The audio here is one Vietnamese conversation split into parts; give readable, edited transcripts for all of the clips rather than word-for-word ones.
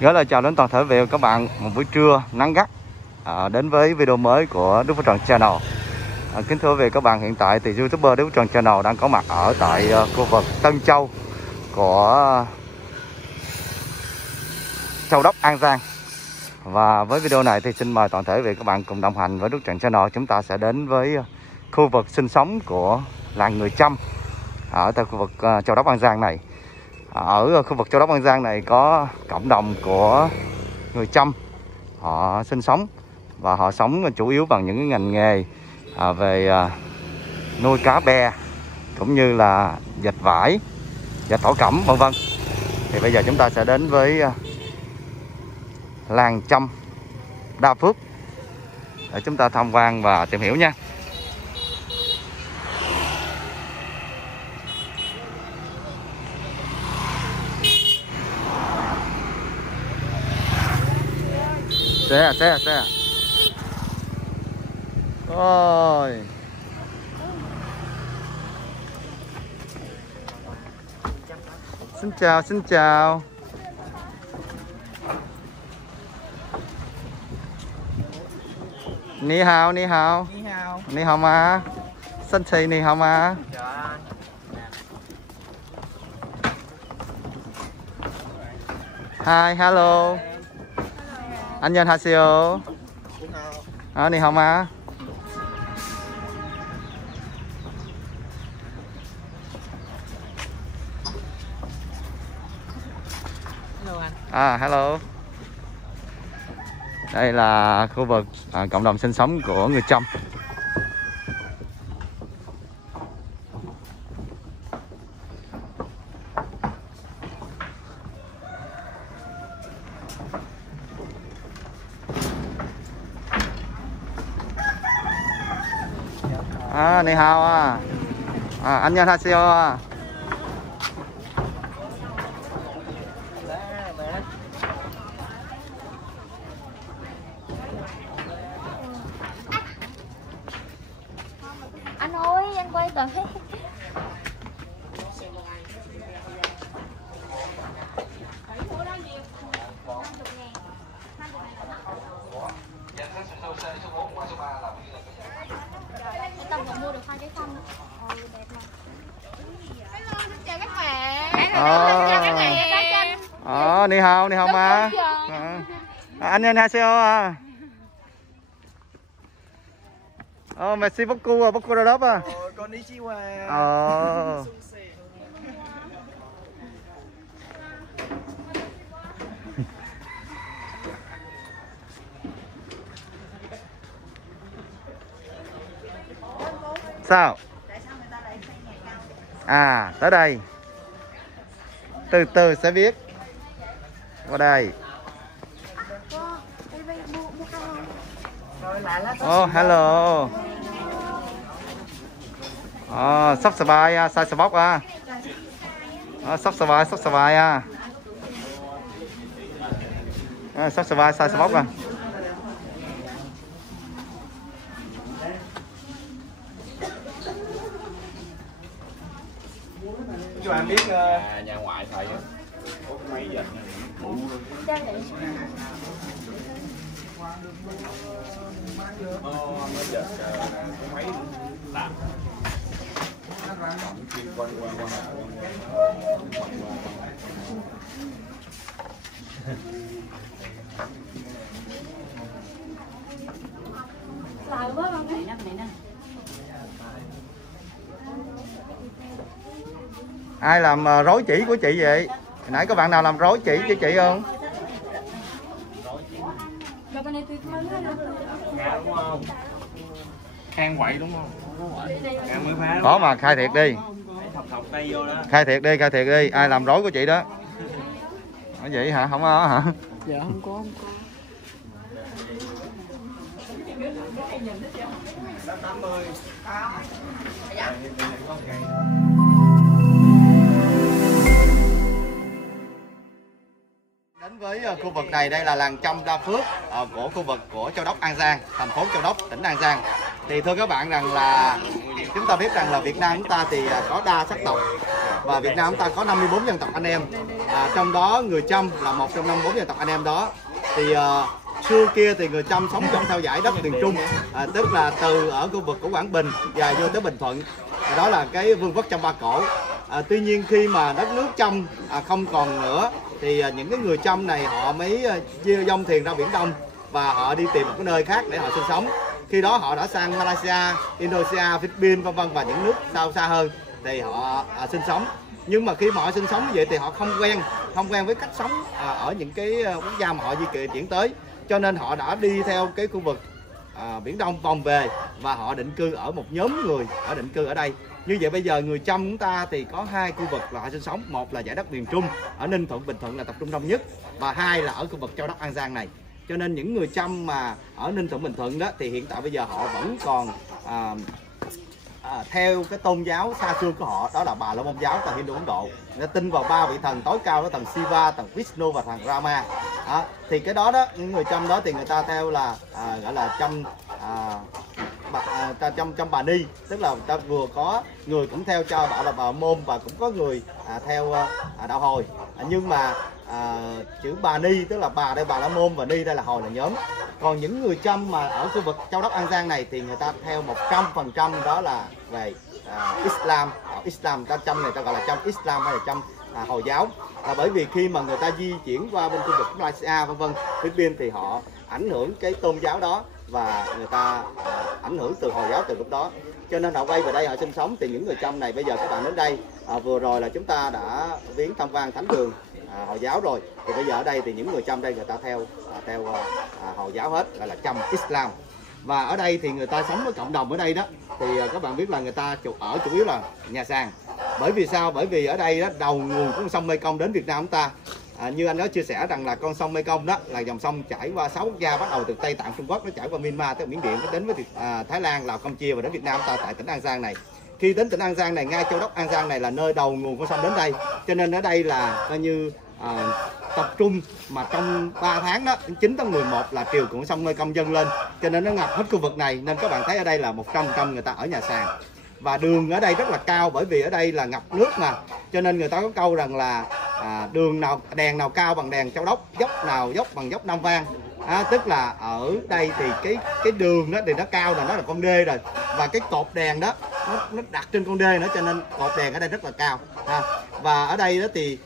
Gửi lời chào đến toàn thể quý vị các bạn một buổi trưa nắng gắt đến với video mới của Đức Phước Trần Channel. Kính thưa quý vị các bạn, hiện tại thì YouTuber Đức Phước Trần Channel đang có mặt ở tại khu vực Tân Châu của Châu Đốc, An Giang. Và với video này thì xin mời toàn thể quý vị các bạn cùng đồng hành với Đức Trần Channel. Chúng ta sẽ đến với khu vực sinh sống của làng người Chăm ở tại khu vực Châu Đốc, An Giang này. Ở khu vực Châu Đốc, An Giang này có cộng đồng của người Chăm, họ sinh sống và họ sống chủ yếu bằng những ngành nghề về nuôi cá bè cũng như là dệt vải, dệt thổ cẩm vân vân. Thì bây giờ chúng ta sẽ đến với làng Chăm Đa Phước để chúng ta tham quan và tìm hiểu nha. Xe. Ôi. Xin chào. Ni hao mà. Xin chào ni hao mà. Hi, hello. 안녕하세요. Ni hao mà. Hello anh. Hello. Đây là khu vực cộng đồng sinh sống của người Chăm. Ni hao 안녕하세요. Anh ơi, anh quay tới. Tao vừa mua được 2 cái khăn. Đẹp mà. Hello, xin chào các bạn. Ni hao mà. 안녕하세요. Merci beaucoup đó. Konnichiwa. Sao? Tới đây. Từ từ sẽ biết. Qua đây. Hello. Sắp sờ bài sai sờ bóc sắp sờ bài sắp sờ bài sắp sờ bài sai sờ bóc Cho anh biết nhà ngoại thầy mấy giờ mấy giờ mấy làm ai làm rối chỉ của chị vậy? Hồi nãy có bạn nào làm rối chỉ cho chị không? đúng không? Khang quậy đúng không? Mới phá Có mà khai thiệt đi. tay vô đó. Khai thiệt đi. Ai làm rối của chị đó? Nói vậy hả? Không có hả? Dạ không có. Đến đến với khu vực này. Đây là làng Chăm Đa Phước của khu vực của Châu Đốc An Giang, thành phố Châu Đốc, tỉnh An Giang. Thì thưa các bạn rằng là chúng ta biết rằng là Việt Nam chúng ta thì có đa sắc tộc, và Việt Nam chúng ta có 54 dân tộc anh em, trong đó người Chăm là một trong 54 dân tộc anh em đó. Thì xưa kia thì người Chăm sống dọc theo dải đất miền Trung, tức là từ ở khu vực của Quảng Bình và vô tới Bình Thuận, đó là cái vương quốc Chăm Ba Cổ. Tuy nhiên khi mà đất nước Chăm không còn nữa thì những cái người Chăm này họ mới chia dông thuyền ra Biển Đông và họ đi tìm một cái nơi khác để họ sinh sống. Khi đó họ đã sang Malaysia, Indonesia, Philippines vân vân và những nước xa hơn thì họ sinh sống. Nhưng mà khi mà họ sinh sống như vậy thì họ không quen với cách sống ở những cái quốc gia mà họ di chuyển tới, cho nên họ đã đi theo cái khu vực Biển Đông vòng về và họ định cư ở một nhóm người ở định cư ở đây. Như vậy bây giờ người Chăm chúng ta thì có hai khu vực là họ sinh sống, một là dải đất miền Trung ở Ninh Thuận, Bình Thuận là tập trung đông nhất, và hai là ở khu vực Châu Đốc An Giang này. Cho nên những người Chăm mà ở Ninh Thuận, Bình Thuận đó thì hiện tại bây giờ họ vẫn còn theo cái tôn giáo xa xưa của họ, đó là Bà La Môn giáo, thần Hindu Ấn Độ. Người ta tin vào ba vị thần tối cao đó, thần Shiva, thần Vishnu và thần Rama. Thì cái đó những người Chăm đó thì người ta theo là gọi là Chăm Bà Ni, tức là ta vừa có người cũng theo cho bảo là Bà Môn và cũng có người theo đạo Hồi. Nhưng mà chữ Bà Ni tức là Bà đây Bà La Môn và Ni đây là Hồi là nhóm. Còn những người Chăm mà ở khu vực Châu Đốc An Giang này thì người ta theo 100% đó là về Islam. Islam ta Chăm này ta gọi là Chăm Islam hay là Chăm Hồi giáo, là bởi vì khi mà người ta di chuyển qua bên khu vực Malaysia vân vân, Philippines thì họ ảnh hưởng cái tôn giáo đó và người ta ảnh hưởng từ Hồi giáo từ lúc đó, cho nên họ quay về đây họ sinh sống. Thì những người Chăm này bây giờ các bạn đến đây vừa rồi là chúng ta đã viếng tham quan thánh đường Hồi giáo rồi, thì bây giờ ở đây thì những người Chăm đây người ta theo Hồi giáo hết, gọi là Chăm Islam. Và ở đây thì người ta sống với cộng đồng ở đây đó thì các bạn biết là người ta chủ yếu là nhà sàn. Bởi vì sao? Bởi vì ở đây đó đầu nguồn của sông Mekong đến Việt Nam chúng ta, như anh đã chia sẻ rằng là con sông Mekong đó là dòng sông chảy qua 6 quốc gia, bắt đầu từ Tây Tạng Trung Quốc, nó chảy qua Myanmar tới Miến Điện, nó đến với Thái Lan, Lào, Campuchia và đến Việt Nam ta tại tỉnh An Giang này. Khi đến tỉnh An Giang này, ngay Châu Đốc An Giang này là nơi đầu nguồn của sông đến đây, cho nên ở đây là coi như tập trung mà trong 3 tháng đó, 9 tháng 11 là triều của sông Mekong dâng lên, cho nên nó ngập hết khu vực này. Nên các bạn thấy ở đây là 100% người ta ở nhà sàn. Và đường ở đây rất là cao, bởi vì ở đây là ngập nước mà, cho nên người ta có câu rằng là đường nào đèn nào cao bằng đèn Châu Đốc, dốc nào dốc bằng dốc Nam Vang. Tức là ở đây thì cái đường đó thì nó cao là nó là con đê rồi, và cái cột đèn đó nó đặt trên con đê nữa, cho nên cột đèn ở đây rất là cao. Và ở đây đó thì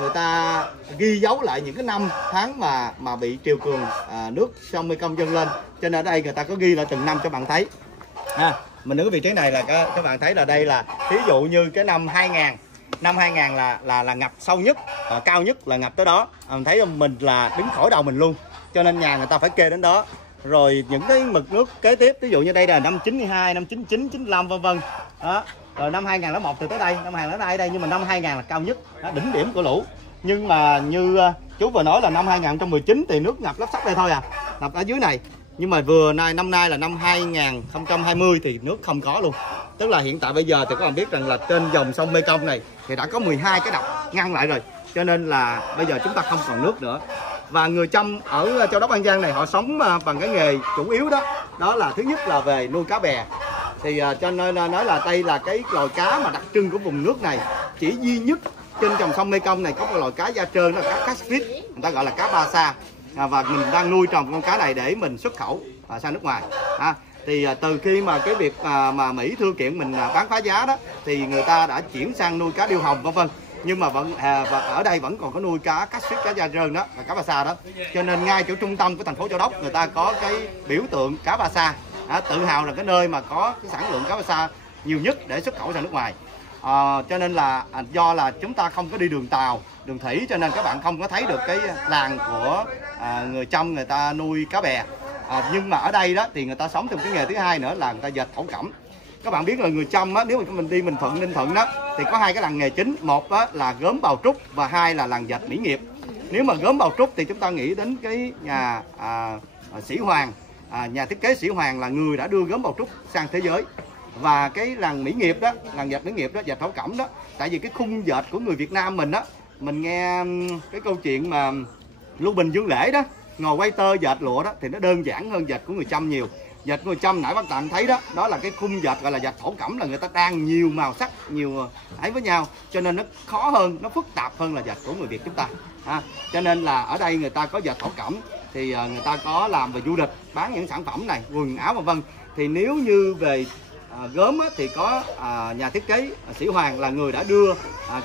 người ta ghi dấu lại những cái năm tháng mà bị triều cường nước sông Mekong dâng lên, cho nên ở đây người ta có ghi lại từng năm cho bạn thấy. Mình đứng ở vị trí này là các bạn thấy là đây là ví dụ như cái năm 2000 là ngập sâu nhất, cao nhất là ngập tới đó. Mình thấy mình là đứng khỏi đầu mình luôn, cho nên nhà người ta phải kê đến đó. Rồi những cái mực nước kế tiếp, ví dụ như đây là năm 92, năm 99, 95 vân vân. Rồi năm 2001 từ tới đây, năm 2002 đây, nhưng mà năm 2000 là cao nhất, đỉnh điểm của lũ. Nhưng mà như chú vừa nói là năm 2019 thì nước ngập lấp sắp đây thôi ngập ở dưới này. Nhưng mà năm nay là năm 2020 thì nước không có luôn. Tức là hiện tại bây giờ thì các bạn biết rằng là trên dòng sông Mekong này thì đã có 12 cái đập ngăn lại rồi, cho nên là bây giờ chúng ta không còn nước nữa. Và người Chăm ở Châu Đốc An Giang này họ sống bằng cái nghề chủ yếu đó là thứ nhất là về nuôi cá bè. Thì cho nên nói là đây là cái loài cá mà đặc trưng của vùng nước này. Chỉ duy nhất trên dòng sông Mekong này có một loài cá da trơn, đó là cá catfish, người ta gọi là cá ba sa. Và mình đang nuôi trồng con cá này để mình xuất khẩu sang nước ngoài. Thì từ khi mà cái việc mà Mỹ thưa kiện mình bán phá giá đó thì người ta đã chuyển sang nuôi cá điêu hồng vân vân. Nhưng mà vẫn ở đây vẫn còn có nuôi cá catfish, cá da trơn đó, cá ba sa đó. Cho nên ngay chỗ trung tâm của thành phố Châu Đốc người ta có cái biểu tượng cá ba sa, tự hào là cái nơi mà có cái sản lượng cá ba sa nhiều nhất để xuất khẩu sang nước ngoài. Cho nên là do là chúng ta không có đi đường tàu, đường thủy, cho nên các bạn không có thấy được cái làng của người Chăm người ta nuôi cá bè. Nhưng mà ở đây đó thì người ta sống trong cái nghề thứ hai nữa là người ta dệt thổ cẩm. Các bạn biết là người Chăm á, nếu mà mình đi Bình Thuận, Ninh Thuận đó thì có hai cái làng nghề chính, một đó là gốm bào trúc và hai là làng dệt mỹ nghiệp. Nếu mà gốm bào trúc thì chúng ta nghĩ đến cái nhà Sĩ Hoàng, nhà thiết kế Sĩ Hoàng là người đã đưa gốm bào trúc sang thế giới. Và cái làng mỹ nghiệp đó, làng dệt mỹ nghiệp đó, dệt thổ cẩm đó, tại vì cái khung dệt của người Việt Nam mình đó, mình nghe cái câu chuyện mà Lưu Bình Dương Lễ đó, ngồi quay tơ dệt lụa đó thì nó đơn giản hơn dệt của người Chăm nhiều. Dệt của người Chăm nãy bác Tạm thấy đó, đó là cái khung dệt gọi là dệt thổ cẩm, là người ta đan nhiều màu sắc, nhiều ấy với nhau, cho nên nó khó hơn, nó phức tạp hơn là dệt của người Việt chúng ta. Cho nên là ở đây người ta có dệt thổ cẩm thì người ta có làm về du lịch, bán những sản phẩm này, quần áo vân vân. Thì nếu như về gốm thì có nhà thiết kế Sĩ Hoàng là người đã đưa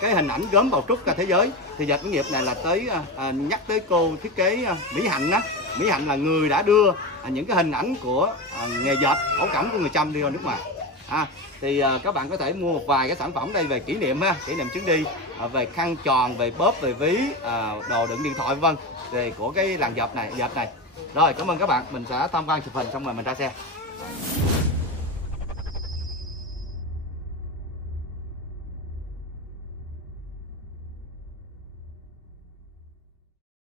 cái hình ảnh gốm bầu trúc ra thế giới. Thì dệt Vĩnh Nghiệp này là tới nhắc tới cô thiết kế Mỹ Hạnh đó. Mỹ Hạnh là người đã đưa những cái hình ảnh của nghề dệt thổ cẩm của người Chăm đi ra nước ngoài. Thì các bạn có thể mua một vài cái sản phẩm đây về kỷ niệm kỷ niệm chuyến đi, về khăn tròn, về bóp, về ví, đồ đựng điện thoại vân về của cái làng dệt này. Rồi, cảm ơn các bạn, mình sẽ tham quan chụp hình xong rồi mình ra xe.